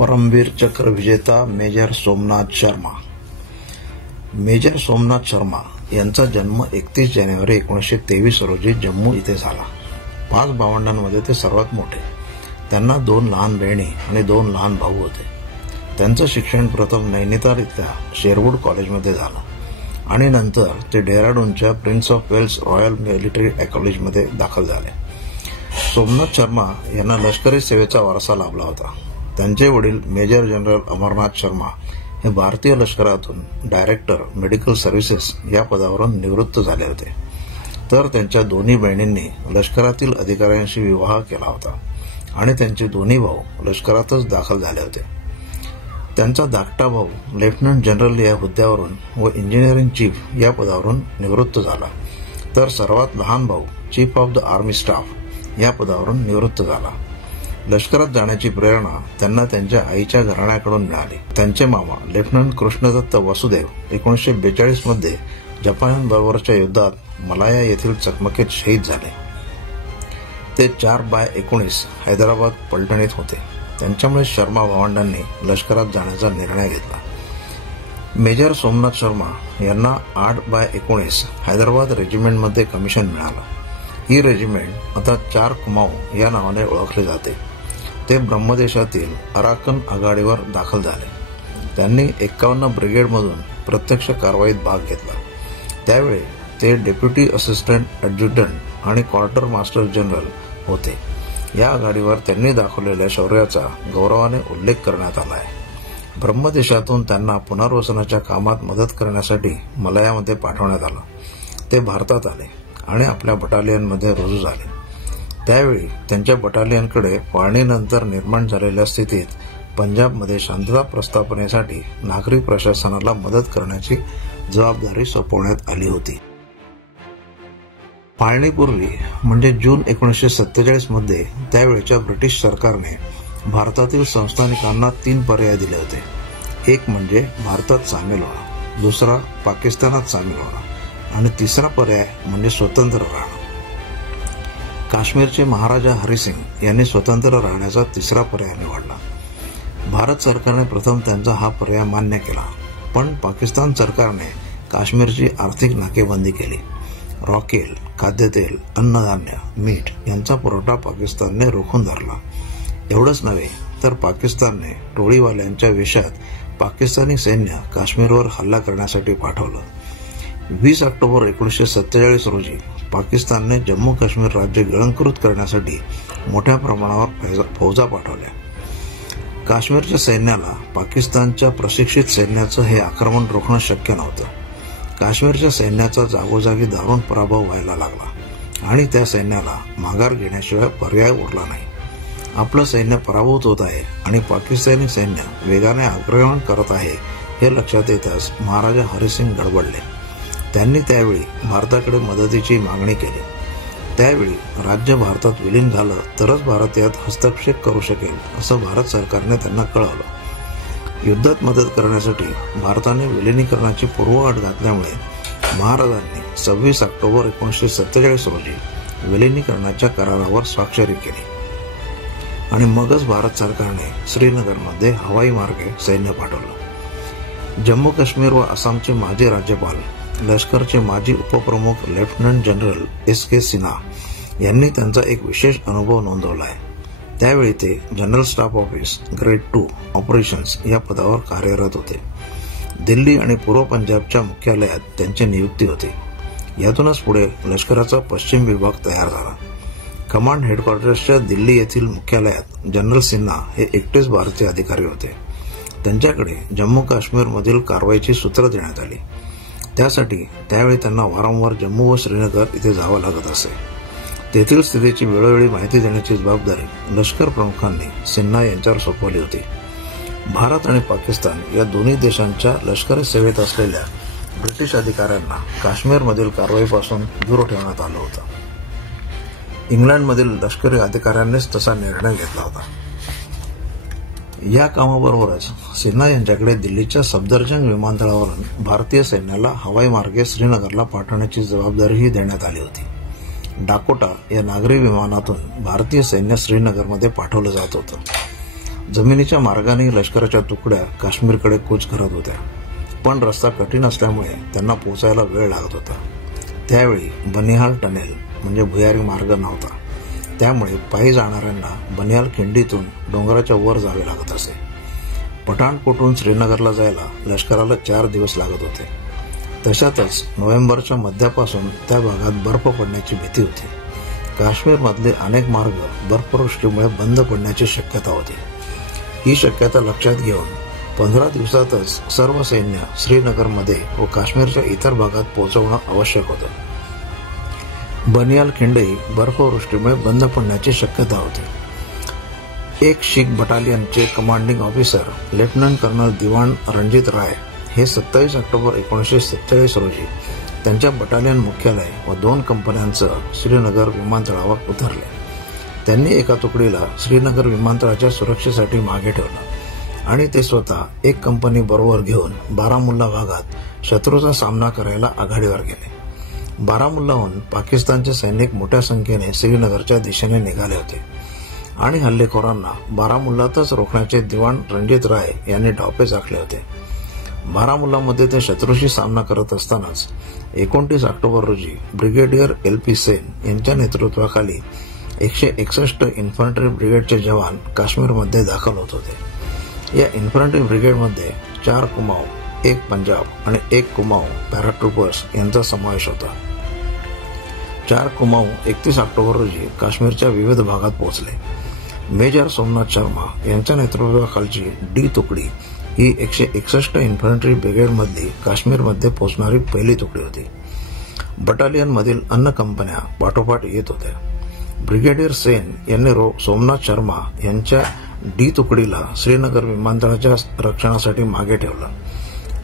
परमवीर चक्र विजेता major Somnath Sharma. Major Somnath Sharma यांचा जन्म 31 जानेवारी 1923 रोजी जम्मू इथे झाला। 5 भावंडांमध्ये ते सर्वात मोठे। त्यांना 2 लहान बहिणी आणि 2 लहान भाऊ होते। त्यांचं शिक्षण प्रथम नैनिताल इथल्या शेरवूड कॉलेजमध्ये झालं आणि नंतर ते डेहराडूनच्या Prince of Wales Royal Military कॉलेजमध्ये दाखल झाले। सोमनाथ शर्मा यांना लष्करी सेवेचा वारसा लाभला होता। त्यांचे वडील मेजर जनरल अमरनाथ शर्मा हे भारतीय लष्करातून डायरेक्टर मेडिकल सर्व्हिसेस या पदावरून निवृत्त झाले होते, तर त्यांच्या दोन्ही बहिणींनी लष्करातील अधिकाऱ्यांशी विवाह केला होता आणि त्यांचे दोन्ही भाऊ लष्करातच दाखल झाले होते। त्यांचा धाकटा भाऊ लेफ्टनंट जनरल या हुद्द्यावरून व इंजिनिअरिंग चीफ या पदावरून निवृत्त झाला, तर सर्वात लहान भाऊ chief of the army staff या पदावरून निवृत्त झाला। लष्करात जाण्याची प्रेरणा त्यांना त्यांच्या आईच्या घराण्याकडून मिळाली। त्यांचे मामा लेफ्टनंट कृष्णदत्त वासुदेव 1942 मध्ये जपानबरोबरच्या युद्धात मलाया येथील चकमकीत शहीद झाले। ते 4/19 हैदराबाद पलटणीत होते। त्यांच्यामुळे शर्मा भावंडांनी लष्करात जाण्याचा निर्णय घेतला। मेजर सोमनाथ शर्मा यांना 8/19 हैदराबाद रेजिमेंटमध्ये कमिशन मिळालं। ही रेजिमेंट आता 4 कुमाऊ या नावाने ओळखले जाते। ते ब्रह्मदेशातील अराकन आघाडीवर दाखल झाले। त्यांनी 51 ब्रिगेडमधून प्रत्यक्ष कारवाईत भाग घेतला। त्यावेळी ते डेप्युटी असिस्टंट ॲडज्युटंट आणि क्वार्टर मास्टर जनरल होते। या आघाडीवर त्यांनी दाखवलेल्या शौर्याचा गौरवाने उल्लेख करण्यात आला आहे। ब्रह्मदेशातून त्यांना पुनर्वसनाच्या कामात मदत करण्यासाठी मलायामध्ये पाठवण्यात आलं। ते भारतात आले आणि आपल्या बटालियनमध्ये रुजू झाले। त्यावेळी त्यांच्या बटालियनकडे फाळणीनंतर निर्माण झालेल्या स्थितीत पंजाबमध्ये शांतता प्रस्थापनेसाठी नागरी प्रशासनाला मदत करण्याची जबाबदारी सोपवण्यात आली होती। फाळणीपूर्वी म्हणजे जून 1947 मध्ये त्यावेळच्या ब्रिटिश सरकारने भारतातील संस्थानिकांना 3 पर्याय दिले होते। एक म्हणजे भारतात सामील होणं, दुसरा पाकिस्तानात सामील होणं आणि तिसरा पर्याय म्हणजे स्वतंत्र राहणं। काश्मीरचे महाराजा हरिसिंग यांनी स्वतंत्र राहण्याचा तिसरा पर्याय निवडला। भारत सरकारने प्रथम त्यांचा हा पर्याय मान्य केला, पण पाकिस्तान सरकारने काश्मीरची आर्थिक नाकेबंदी केली। रॉकेल, खाद्यतेल, अन्नधान्य, मीठ यांचा पुरवठा पाकिस्तानने रोखून धरला। एवढंच नव्हे तर पाकिस्तानने टोळीवाल्यांच्या वेशात पाकिस्तानी सैन्य काश्मीरवर हल्ला करण्यासाठी पाठवलं। 20 ऑक्टोबर 1947 रोजी पाकिस्तानने जम्मू काश्मीर राज्य गिळंकृत करण्यासाठी मोठ्या प्रमाणावर फौजा पाठवल्या। काश्मीरच्या सैन्याला पाकिस्तानच्या प्रशिक्षित सैन्याचं हे आक्रमण रोखणं शक्य नव्हतं। काश्मीरच्या सैन्याचा जागोजागी दारुण पराभव व्हायला लागला आणि त्या सैन्याला माघार घेण्याशिवाय पर्याय उरला नाही। आपलं सैन्य पराभूत होत आहे आणि पाकिस्तानी सैन्य वेगाने आक्रमण करत आहे हे लक्षात येताच महाराजा हरिसिंग गडबडले। त्यांनी त्यावेळी भारताकडे मदतीची मागणी केली। त्यावेळी राज्य भारतात विलीन झालं तरच भारत यात हस्तक्षेप करू शकेल असं भारत सरकारने त्यांना कळवलं। युद्धात मदत करण्यासाठी भारताने विलिनीकरणाची पूर्वअट घातल्यामुळे महाराजांनी 26 ऑक्टोबर 1947 रोजी विलिनीकरणाच्या करारावर स्वाक्षरी केली आणि मगच भारत सरकारने श्रीनगरमध्ये हवाई मार्गे सैन्य पाठवलं। जम्मू काश्मीर व आसामचे माजी राज्यपाल, लष्करचे माजी उपप्रमुख लेफ्टनंट जनरल SK सिन्हा यांनी त्यांचा एक विशेष अनुभव नोंदवला आहे। त्यावेळी ते general staff office grade 2 operations या पदावर कार्यरत होते। दिल्ली आणि पूर्व पंजाबच्या मुख्यालयात त्यांची नियुक्ती होती। यातूनच पुढे लष्कराचा पश्चिम विभाग तयार झाला। कमांड हेडक्वार्टर्सच्या दिल्ली येथील मुख्यालयात जनरल सिन्हा हे एकटेच भारतीय अधिकारी होते। त्यांच्याकडे जम्मू काश्मीरमधील कारवाईची सूत्र देण्यात आली। त्यासाठी त्यावेळी त्यांना वारंवार जम्मू व श्रीनगर इथे जावं लागत असे। तेथील स्थितीची वेळोवेळी माहिती देण्याची जबाबदारी लष्कर प्रमुखांनी सिन्हा यांच्यावर सोपवली होती। भारत आणि पाकिस्तान या दोन्ही देशांच्या लष्करी सेवेत असलेल्या ब्रिटिश अधिकाऱ्यांना काश्मीरमधील कारवाईपासून दूर ठेवण्यात आलं होतं। इंग्लंडमधील लष्करी अधिकाऱ्यांनीच तसा निर्णय घेतला होता। या कामाबरोबरच सिन्हा यांच्याकडे दिल्लीच्या सफदरजंग विमानतळावरून भारतीय सैन्याला हवाई मार्गे श्रीनगरला पाठवण्याची जबाबदारीही देण्यात आली होती। डाकोटा या नागरी विमानातून भारतीय सैन्य श्रीनगरमध्ये पाठवलं जात होतं। जमिनीच्या मार्गाने लष्कराच्या तुकड्या काश्मीरकडे कूच करत होत्या, पण रस्ता कठीण असल्यामुळे त्यांना पोहोचायला वेळ लागत होता. त्यावेळी बनिहाल टनेल म्हणजे भुयारी मार्ग नव्हता, त्यामुळे पायी जाणाऱ्यांना बनिहाल खिंडीतून डोंगराच्या वर जावे लागत असे. पठाणकोटहून श्रीनगरला जायला लष्कराला 4 दिवस लागत होते. तशातच नोव्हेंबरच्या मध्यापासून त्या भागात बर्फ पडण्याची भीती होती. काश्मीरमधले अनेक मार्ग बर्फवृष्टीमुळे बंद पडण्याची शक्यता होती. ही शक्यता लक्षात घेऊन 15 दिवसातच सर्व सैन्य श्रीनगरमध्ये व काश्मीरच्या इतर भागात पोहोचवणं आवश्यक होतं. बनियाल खिंडी बर्फवृष्टीमुळे बंद पडण्याची शक्यता होती. एक शीख बटालियनचे कमांडिंग ऑफिसर लेफ्टनंट कर्नल दिवाण रणजित राय हे 27 ऑक्टोबर 1947 रोजी त्यांच्या बटालियन मुख्यालय व 2 कंपन्यांचं श्रीनगर विमानतळावर उतरले. त्यांनी एका तुकडीला श्रीनगर विमानतळाच्या सुरक्षेसाठी मागे ठेवलं आणि ते स्वतः एक कंपनी बरोबर घेऊन बारामुल्ला भागात शत्रूचा सामना करायला आघाडीवर गेले. बारामुल्लाहून पाकिस्तानचे सैनिक मोठ्या संख्येने श्रीनगरच्या दिशेने निघाले होते आणि हल्लेखोरांना बारामुल्लातच रोखण्याचे दिवाण रणजित राय यांनी डावपेच आखले होते. बारामुल्लामध्ये ते शत्रूशी सामना करत असतानाच 29 ऑक्टोबर रोजी ब्रिगेडियर LP सेन यांच्या नेतृत्वाखाली 161 इन्फंट्री ब्रिगेडचे जवान काश्मीरमध्ये दाखल होत होते. या इन्फंट्री ब्रिगेडमध्ये 4 कुमाऊ, 1 पंजाब आणि 1 कुमाऊ पॅराट्रुपर्स यांचा समावेश होता. 4 कुमाऊ 31 ऑक्टोबर रोजी काश्मीरच्या विविध भागात पोहोचले. मेजर सोमनाथ शर्मा यांच्या नेतृत्वाखालची D तुकडी ही 161 इन्फंट्री ब्रिगेडमधली काश्मीरमध्ये पोहोचणारी पहिली तुकडी होती. बटालियनमधील अन्य कंपन्या पाठोपाठ येत होत्या. ब्रिगेडियर सेन यांनी सोमनाथ शर्मा यांच्या D तुकडीला श्रीनगर विमानतळाच्या रक्षणासाठी मागे ठेवलं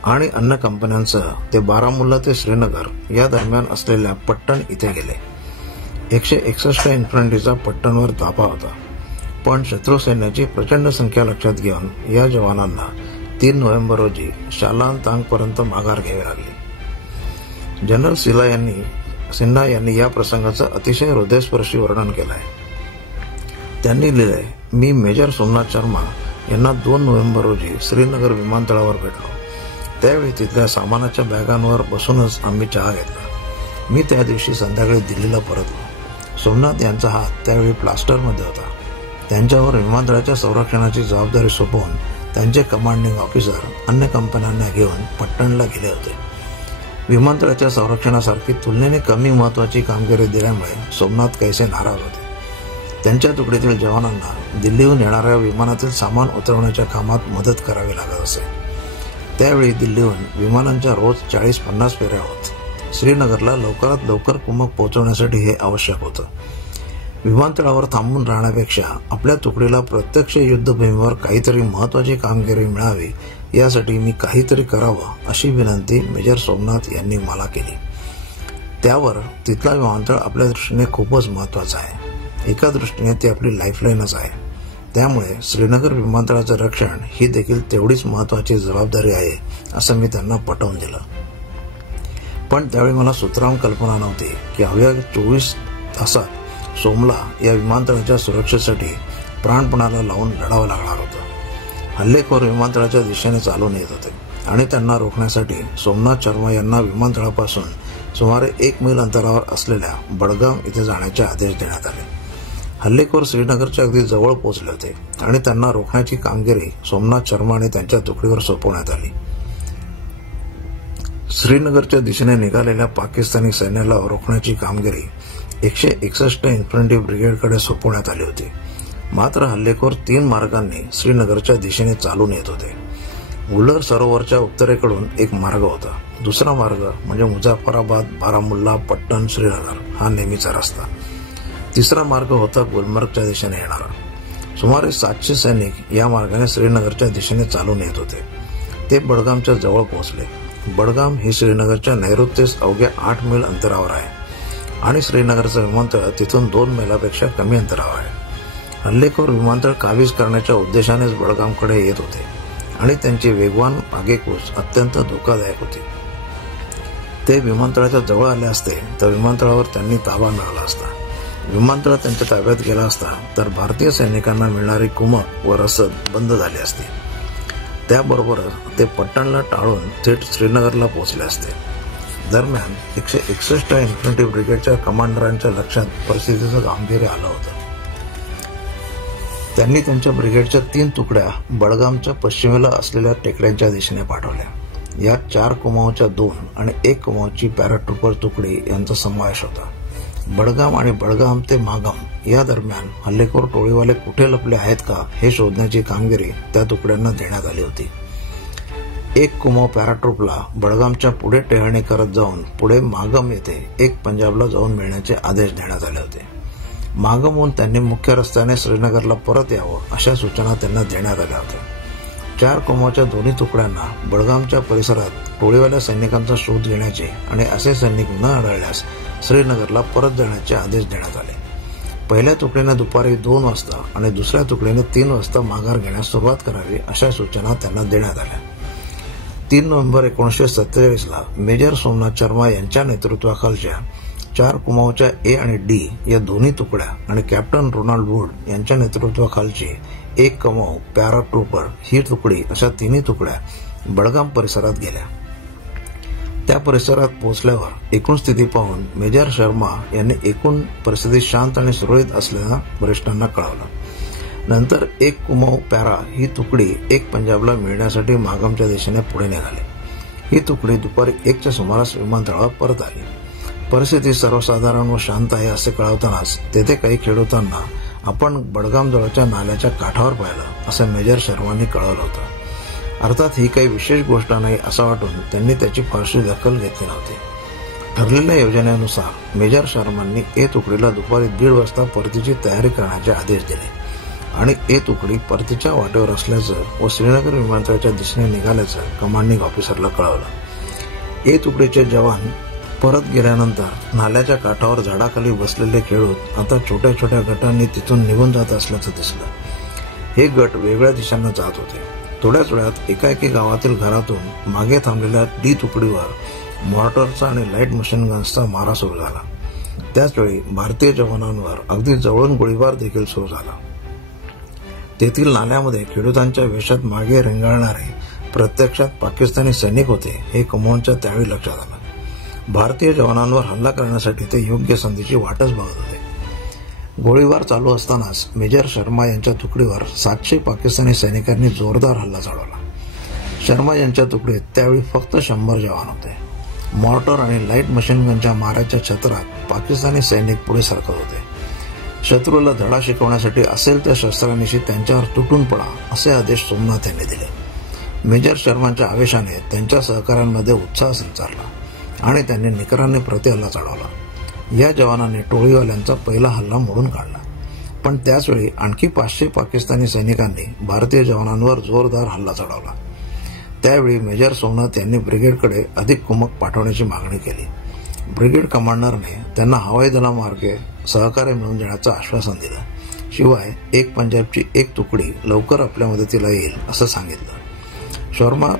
आणि अन्य कंपन्यांसह ते बारामुल्ला ते श्रीनगर या दरम्यान असलेल्या पट्टण इथे गेले. 161 इन्फंट्रीचा पट्टणवर ताबा होता, पण शत्रू सैन्याची प्रचंड संख्या लक्षात घेऊन या जवानांना 3 नोव्हेंबर रोजी शालान तांगपर्यंत माघार घ्यावी लागली. जनरल सिन्हा यांनी या प्रसंगाचं अतिशय हृदयस्पर्शी वर्णन केलं आहे. त्यांनी लिहिलंय, मी मेजर सोमनाथ शर्मा यांना 2 नोव्हेंबर रोजी श्रीनगर विमानतळावर भेटलो. त्यावेळी तिथल्या सामानाच्या बॅगांवर बसूनच आम्ही चहा घेतला. मी त्या दिवशी संध्याकाळी दिल्लीला परतलो. सोमनाथ यांचा हात त्यावेळी प्लास्टरमध्ये होता. त्यांच्यावर विमानतळाच्या संरक्षणाची जबाबदारी सोपवून त्यांचे कमांडिंग ऑफिसर अन्य कंपन्यांना घेऊन पट्टणला गेले होते. विमानतळाच्या संरक्षणासारखी तुलनेने कमी महत्वाची कामगिरी दिल्यामुळे सोमनाथ कैसे नाराज होते. त्यांच्या तुकडीतील जवानांना दिल्लीहून येणाऱ्या विमानातील सामान उतरवण्याच्या कामात मदत करावी लागत असे. त्यावेळी दिल्लीहून विमानांच्या रोज 40-50 फेऱ्या होत. श्रीनगरला लवकरात लवकर कुमक पोहोचवण्यासाठी हे आवश्यक होतं. विमानतळावर थांबून राहण्यापेक्षा आपल्या तुकडीला प्रत्यक्ष युद्धभूमीवर काहीतरी महत्वाची कामगिरी मिळावी यासाठी मी काहीतरी करावं अशी विनंती मेजर सोमनाथ यांनी मला केली. त्यावर तिथला विमानतळ आपल्या दृष्टीने खूपच महत्वाचा आहे. एका दृष्टीने ती आपली लाईफलाईनच आहे. त्यामुळे श्रीनगर विमानतळाचं रक्षण ही देखील तेवढीच महत्वाची जबाबदारी आहे असं मी त्यांना पटवून दिलं. पण त्यावेळी मला सुतराम कल्पना नव्हती की अवघ्या 24 तासात सोमला या विमानतळाच्या सुरक्षेसाठी प्राणपणाला लावून लढावं लागणार होतं. हल्लेखोर विमानतळाच्या दिशेने चालून येत होते आणि त्यांना रोखण्यासाठी सोमनाथ शर्मा यांना विमानतळापासून सुमारे 1 मैल अंतरावर असलेल्या बडगाम इथे जाण्याचे आदेश देण्यात आले. हल्लेखोर श्रीनगरच्या अगदी जवळ पोहोचले होते आणि त्यांना रोखण्याची कामगिरी सोमनाथ शर्मा आणि त्यांच्या तुकडीवर सोपवण्यात आली. श्रीनगरच्या दिशेने निघालेल्या पाकिस्तानी सैन्याला रोखण्याची कामगिरी 161 इन्फंट्री ब्रिगेडकडे सोपवण्यात आली होती. मात्र हल्लेखोर 3 मार्गांनी श्रीनगरच्या दिशेने चालून येत होते. गुलर सरोवरच्या उत्तरेकडून एक मार्ग होता. दुसरा मार्ग म्हणजे मुझफ्फराबाद, बारामुल्ला, पट्टण, श्रीनगर हा नेहमीचा रस्ता. तिसरा मार्ग होता गुलमर्गच्या दिशेने येणारा. सुमारे 700 सैनिक या मार्गाने श्रीनगरच्या दिशेने चालून येत होते. ते बडगामच्या जवळ पोहोचले. बडगाम ही श्रीनगरच्या नैऋत्येस अवघ्या 8 मैल अंतरावर आहे आणि श्रीनगरचं विमानतळ तिथून 2 मैलापेक्षा कमी अंतरावर आहे. हल्लेखोर विमानतळ काबीज करण्याच्या उद्देशानेच बडगामकडे येत होते आणि त्यांची वेगवान आगेकूच अत्यंत धोकादायक होती. ते विमानतळाच्या जवळ आले असते तर विमानतळावर त्यांनी ताबा मिळवला असता. विमानतळ त्यांच्या ताब्यात गेला असता तर भारतीय सैनिकांना मिळणारी कुमक व रसद बंद झाली असती. त्याबरोबरच ते पट्टणला टाळून थेट श्रीनगरला पोहोचले असते. दरम्यान 161 इन्फंट्री ब्रिगेडच्या कमांडरांच्या लक्षात परिस्थितीचं गांभीर्य आलं होतं. त्यांनी त्यांच्या ब्रिगेडच्या 3 तुकड्या बडगामच्या पश्चिमेला असलेल्या टेकड्यांच्या दिशेने पाठवल्या. यात 4 कुमाऊच्या 2 आणि 1 कुमाऊची पॅराट्रुपर तुकडी यांचा समावेश होता. बडगाम आणि बडगाम ते मागम या दरम्यान हल्लेखोर टोळीवाले कुठे लपले आहेत का हे शोधण्याची कामगिरी त्या तुकड्यांना देण्यात आली होती. 1 कुमाऊ पॅराट्रूपला बडगामच्या पुढे टेहळणी करत जाऊन पुढे मागम येथे 1 पंजाबला जाऊन मिळण्याचे आदेश देण्यात आले होते. मागमहून त्यांनी मुख्य रस्त्याने श्रीनगरला परत यावं अशा सूचना त्यांना देण्यात आल्या होत्या. 4 कुमाऊच्या दोन्ही तुकड्यांना बडगामच्या परिसरात टोळीवाल्या सैनिकांचा शोध घेण्याचे आणि असे सैनिक न आढळल्यास श्रीनगरला परत जाण्याचे आदेश देण्यात आले. पहिल्या तुकडीने दुपारी 2 वाजता आणि दुसऱ्या तुकडीने 3 वाजता माघार घेण्यास सुरुवात करावी अशा सूचना त्यांना देण्यात आल्या. 3 नोव्हेंबर 1947ला मेजर सोमनाथ शर्मा यांच्या नेतृत्वाखालच्या 4 कुमाऊच्या ए आणि डी या दोन्ही तुकड्या आणि कॅप्टन रोनाल्ड वूड यांच्या नेतृत्वाखालची 1 कुमाऊ पॅराट्रूपर ही तुकडी अशा 3 तुकड्या बडगाम परिसरात गेल्या. त्या परिसरात पोहोचल्यावर एकूण स्थिती पाहून मेजर शर्मा यांनी एकूण परिस्थिती शांत आणि सुरळीत असल्यानं वरिष्ठांना कळवलं. नंतर 1 कुमाऊ पॅरा ही तुकडी 1 पंजाबला मिळण्यासाठी मागमच्या दिशेने पुढे निघाली. ही तुकडी दुपारी 1च्या सुमारास विमानतळावर परत आली. परिस्थिती सर्वसाधारण व शांत आहे असे कळवतानाच तेथे काही खेळूतांना आपण बडगाम जवळच्या नाल्याच्या काठावर पाहिलं असं मेजर शर्मांनी कळवलं होतं. अर्थात ही काही विशेष गोष्ट नाही असं वाटून त्यांनी त्याची फारशी दखल घेतली नव्हती. ठरलेल्या योजनेनुसार मेजर शर्मांनी ए तुकडीला दुपारी 1:30 वाजता परतीची तयारी करण्याचे आदेश दिले आणि ए तुकडी परतीच्या वाटेवर असल्याचं व श्रीनगर विमानतळाच्या दिशेने निघाल्याचं कमांडिंग ऑफिसरला कळवलं. ए तुकडीचे जवान परत गेल्यानंतर नाल्याच्या काठावर झाडाखाली बसलेले खेळूत आता छोट्या छोट्या गटांनी तिथून निघून जात असल्याचं दिसलं. हे गट वेगळ्या दिशांना जात होते. थोड्याच वेळात एकाएकी गावातील घरातून मागे थांबलेल्या डी तुकडीवर मॉर्टरचा आणि लाईट मशीन गन्सचा मारा सुरू झाला. त्याचवेळी भारतीय जवानांवर अगदी जवळून गोळीबार देखील सुरू झाला. तेथील नाल्यामध्ये खेडूतांच्या वेशात मागे रेंगाळणारे प्रत्यक्षात पाकिस्तानी सैनिक होते हे कुमाऊंच्या त्यावेळी लक्षात आलं. भारतीय जवानांवर हल्ला करण्यासाठी ते योग्य संधीची वाटच बघत होते. गोळीबार चालू असतानाच मेजर शर्मा यांच्या तुकडीवर 700 पाकिस्तानी सैनिकांनी जोरदार हल्ला चढवला. शर्मा यांच्या तुकडीत त्यावेळी फक्त 100 जवान होते. मॉर्टर आणि लाईट मशीन गनच्या माऱ्याच्या छत्रात पाकिस्तानी सैनिक पुढे सरकत होते. शत्रूला धडा शिकवण्यासाठी असेल त्या शस्त्रांनिशी त्यांच्यावर तुटून पडा असे आदेश सोमनाथ यांनी दिले. मेजर शर्मांच्या आवेशाने त्यांच्या सहकाऱ्यांमध्ये उत्साह संचारला आणि त्यांनी निकरांनी प्रतिहल्ला चढवला. या जवानांनी टोळीवाल्यांचा पहिला हल्ला मोडून काढला. पण त्याचवेळी आणखी 500 पाकिस्तानी सैनिकांनी भारतीय जवानांवर जोरदार हल्ला चढवला. त्यावेळी मेजर सोमनाथ यांनी ब्रिगेडकडे अधिक कुमक पाठवण्याची मागणी केली. ब्रिगेड कमांडरने त्यांना हवाई दलामार्गे सहकार्य मिळवून देण्याचं आश्वासन दिलं. शिवाय 1 पंजाबची 1 तुकडी लवकर आपल्या मदतीला येईल असं सांगितलं.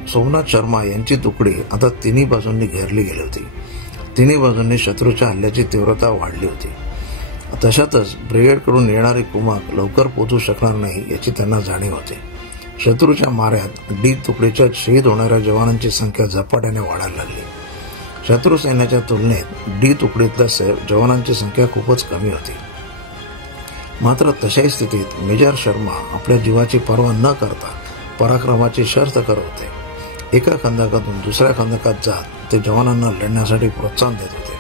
सोमनाथ शर्मा यांची तुकडी आता 3 बाजूंनी घेरली गेली होती. 3 बाजूंनी शत्रूच्या हल्ल्याची तीव्रता वाढली होती. तशातच ब्रिगेडकडून येणारी कुमक लवकर पोहोचू शकणार नाही याची त्यांना जाणीव होती. शत्रूच्या माऱ्यात डी तुकडीच्या शहीद होणाऱ्या जवानांची संख्या झपाट्याने वाढायला लागली. शत्रू सैन्याच्या तुलनेत डी तुकडीतल्या जवानांची संख्या खूपच कमी होती. मात्र तशाही स्थितीत मेजर शर्मा आपल्या जीवाची पर्वा न करता पराक्रमाची शर्त करत होते. एका खंदकातून दुसऱ्या खंदकात जात ते जवानांना लढण्यासाठी प्रोत्साहन देत होते.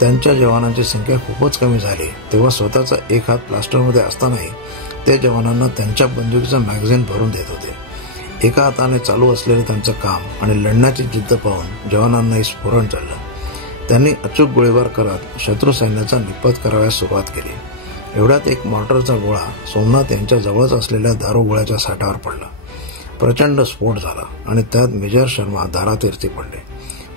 त्यांच्या जवानांची संख्या खूपच कमी झाली तेव्हा स्वतःचा एक हात प्लास्टरमध्ये असतानाही ते जवानांना त्यांच्या बंदुकीचं मॅगझिन भरून देत होते. एका हाताने चालू असलेले त्यांचं काम आणि लढण्याची जिद्द पाहून जवानांनाही स्फुरण चढलं. त्यांनी अचूक गोळीबार करत शत्रू सैन्याचा निपात करायला सुरुवात केली. एवढ्यात एक मॉर्टरचा गोळा सोमनाथ यांच्या जवळच असलेल्या दारूगोळ्याच्या साठावर पडला. प्रचंड स्फोट झाला आणि त्यात मेजर शर्मा धारातीर्थी पडले.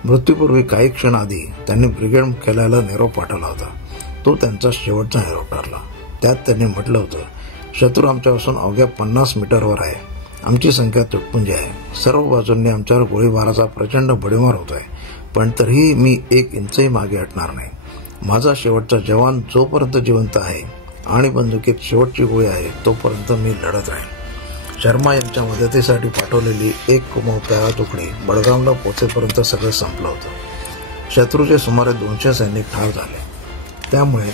मृत्यूपूर्वी काही क्षण आधी त्यांनी ब्रिगेड मुख्यालयाला निरोप पाठवला होता. तो त्यांचा शेवटचा निरोप ठरला. त्यात त्यांनी म्हटलं होतं, शत्रू आमच्यापासून अवघ्या 50 मीटरवर आहे. आमची संख्या तुटपुंजी आहे. सर्व बाजूंनी आमच्यावर गोळीबाराचा प्रचंड भडीमार होत आहे. पण तरीही मी 1 इंचही मागे हटणार नाही. माझा शेवटचा जवान जोपर्यंत जिवंत आहे आणि बंदुकीत शेवटची गोळी आहे तोपर्यंत मी लढत राहीन। शर्मा यांच्या मदतीसाठी पाठवलेली एक कुमक प्यारा तुकडी बडगामला पोहोचेपर्यंत सगळं संपलं होतं। शत्रूचे सुमारे 200 सैनिक ठार झाले। त्यामुळे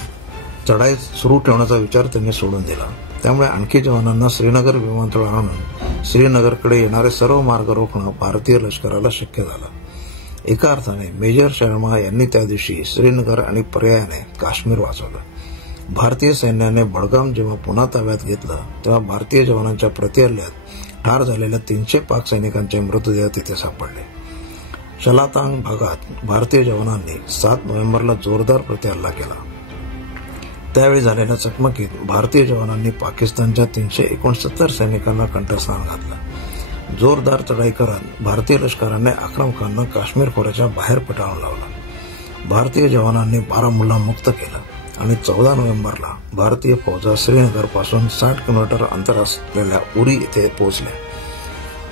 चढाई सुरू ठेवण्याचा विचार त्यांनी सोडून दिला। त्यामुळे आणखी जवानांना श्रीनगर विमानतळावर आणून श्रीनगरकडे येणारे सर्व मार्ग रोखणं भारतीय लष्कराला शक्य झालं। एका अर्थाने मेजर शर्मा यांनी त्या दिवशी श्रीनगर आणि पर्यायाने काश्मीर वाचवलं। भारतीय सैन्याने बडगाम जेव्हा पुन्हा ताब्यात घेतलं तेव्हा भारतीय जवानांच्या प्रतिहल्ल्यात ठार झालेल्या 300 पाक सैनिकांचे मृतदेह तिथे सापडले। शलातांग भागात भारतीय जवानांनी 7 नोव्हेंबरला जोरदार प्रतिहल्ला केला। त्यावेळी झालेल्या चकमकीत भारतीय जवानांनी पाकिस्तानच्या 369 सैनिकांना कंठस्नान घातलं। जोरदार चढाई करत भारतीय लष्कराने अक्रम खाननं काश्मीर खोऱ्याच्या बाहेर पिटाळून लावलं। भारतीय जवानांनी बारामुल्ला मुक्त केलं आणि 14 नोव्हेंबरला भारतीय फौजा श्रीनगरपासून 60 किलोमीटर अंतर असलेल्या उरी येथे पोहोचल्या।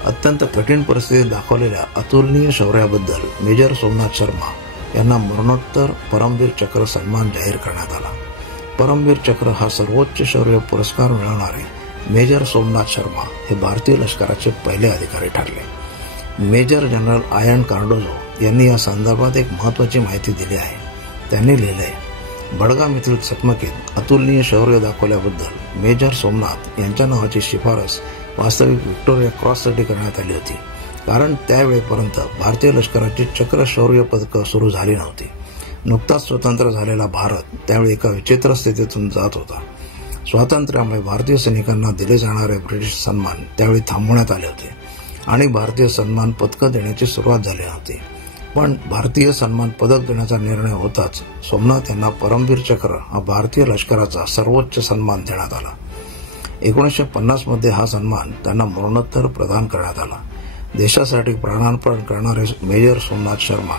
अत्यंत कठीण परिस्थितीत दाखवलेल्या अतुलनीय शौर्याबद्दल मेजर सोमनाथ शर्मा यांना मरणोत्तर परमवीर चक्र सन्मान जाहीर करण्यात आला। परमवीर चक्र हा सर्वोच्च शौर्य पुरस्कार मिळवणारे मेजर सोमनाथ शर्मा हे भारतीय लष्कराचे पहिले अधिकारी ठरले। मेजर जनरल आयन कार्डोझो यांनी या संदर्भात एक महत्त्वाची माहिती दिली आहे। त्यांनी लिहिलंय, बडगाम येथील चकमकीत अतुलनीय शौर्य दाखवल्याबद्दल मेजर सोमनाथ यांच्या नावाची शिफारस वास्तविक व्हिक्टोरिया क्रॉससाठी करण्यात आली होती, कारण त्यावेळेपर्यंत भारतीय लष्कराची चक्र शौर्य पदकं सुरू झाली नव्हती। नुकताच स्वतंत्र झालेला भारत त्यावेळी एका विचित्र स्थितीतून जात होता। स्वातंत्र्यामुळे भारतीय सैनिकांना दिले जाणारे ब्रिटिश सन्मान त्यावेळी थांबवण्यात आले होते आणि भारतीय सन्मान पदकं देण्याची सुरुवात झाली नव्हती। पण भारतीय सन्मान पदक देण्याचा निर्णय होताच सोमनाथ यांना परमवीर चक्र हा भारतीय लष्कराचा सर्वोच्च सन्मान देण्यात आला। 1950 मध्ये हा सन्मान त्यांना मरणोत्तर प्रदान करण्यात आला। देशासाठी प्राणार्पण करणारे मेजर सोमनाथ शर्मा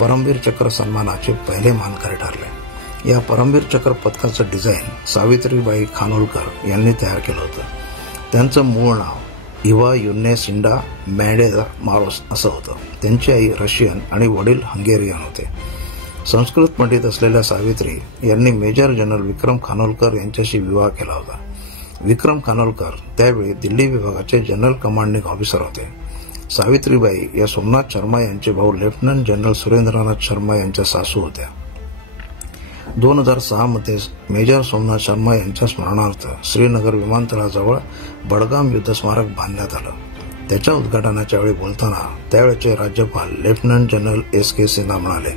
परमवीर चक्र सन्मानाचे पहिले मानकरी ठरले। या परमवीर चक्र पदकाचं डिझाईन सावित्रीबाई खानोलकर यांनी तयार केलं होतं। त्यांचं मूळ नाव इव्हा युन्नेसिंडा मॅडेर मारोस असं होतं। त्यांची आई रशियन आणि वडील हंगेरियन होते। संस्कृत पंडित असलेल्या सावित्री यांनी मेजर जनरल विक्रम खानोलकर यांच्याशी विवाह केला होता। विक्रम खानोलकर त्यावेळी दिल्ली विभागाचे जनरल कमांडिंग ऑफिसर होते। सावित्रीबाई या सोमनाथ शर्मा यांचे भाऊ लेफ्टनंट जनरल सुरेंद्रनाथ शर्मा यांच्या सासू होत्या। 2006 मध्ये मेजर सोमनाथ शर्मा यांच्या स्मरणार्थ श्रीनगर विमानतळाजवळ बडगाम युद्ध स्मारक बांधण्यात आलं। त्याच्या उद्घाटनाच्या वेळी बोलताना त्यावेळचे राज्यपाल लेफ्टनंट जनरल S.K. सिन्हा म्हणाले,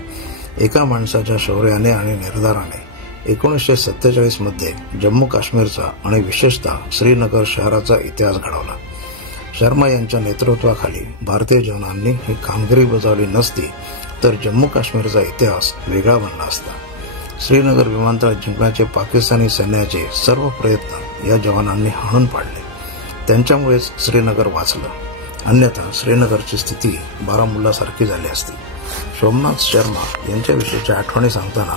एका माणसाच्या शौर्याने आणि निर्धाराने 1947 मध्ये जम्मू काश्मीरचा आणि विशेषतः श्रीनगर शहराचा इतिहास घडवला। शर्मा यांच्या नेतृत्वाखाली भारतीय जवानांनी ही कामगिरी बजावली नसती तर जम्मू काश्मीरचा इतिहास वेगळा बनला असता। श्रीनगर विमानतळ जिंकण्याचे पाकिस्तानी सैन्याचे सर्व प्रयत्न या जवानांनी हाणून पाडले। त्यांच्यामुळेच श्रीनगर वाचलं, अन्यथा श्रीनगरची स्थिती बारामुल्लासारखी झाली असती। सोमनाथ शर्मा यांच्याविषयीच्या आठवणी सांगताना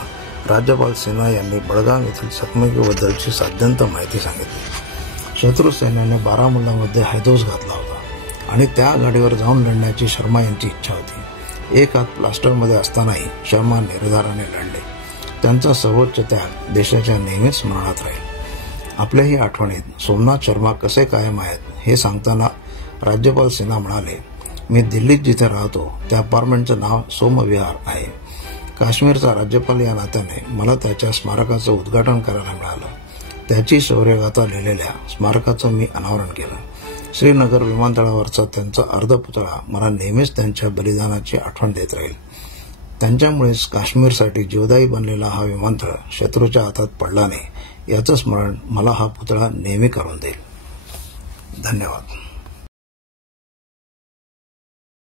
राज्यपाल सिन्हा यांनी बडगाम येथील चकमकीबद्दलची साध्यंत माहिती सांगितली। शत्रू सैन्याने बारामुल्लामध्ये हैदोस घातला होता आणि त्या आघाडीवर जाऊन लढण्याची शर्मा यांची इच्छा होती। एक हात प्लास्टरमध्ये असतानाही शर्मा निर्धाराने लढले। त्यांचा सर्वोच्च त्याग देशाच्या नेहमीच स्मरणात राहील। आपल्याही आठवणीत सोमनाथ शर्मा कसे कायम आहेत हे सांगताना राज्यपाल सिन्हा म्हणाले, मी दिल्लीत जिथे राहतो त्या अपार्टमेंटचं नाव सोमविहार आहे। काश्मीरचा राज्यपाल या नात्याने मला त्याच्या स्मारकाचं उद्घाटन करायला मिळालं। त्याची शौर्यगाथा लिहिलेल्या स्मारकाचं मी अनावरण केलं। श्रीनगर विमानतळावरचा त्यांचा अर्धपुतळा मला नेहमीच त्यांच्या बलिदानाची आठवण देत राहील। त्यांच्यामुळेच काश्मीरसाठी जीवदायी बनलेला हा विमानतळ शत्रूच्या हातात पडला नाही याचं स्मरण मला हा पुतळा नेहमी करून देईल। धन्यवाद।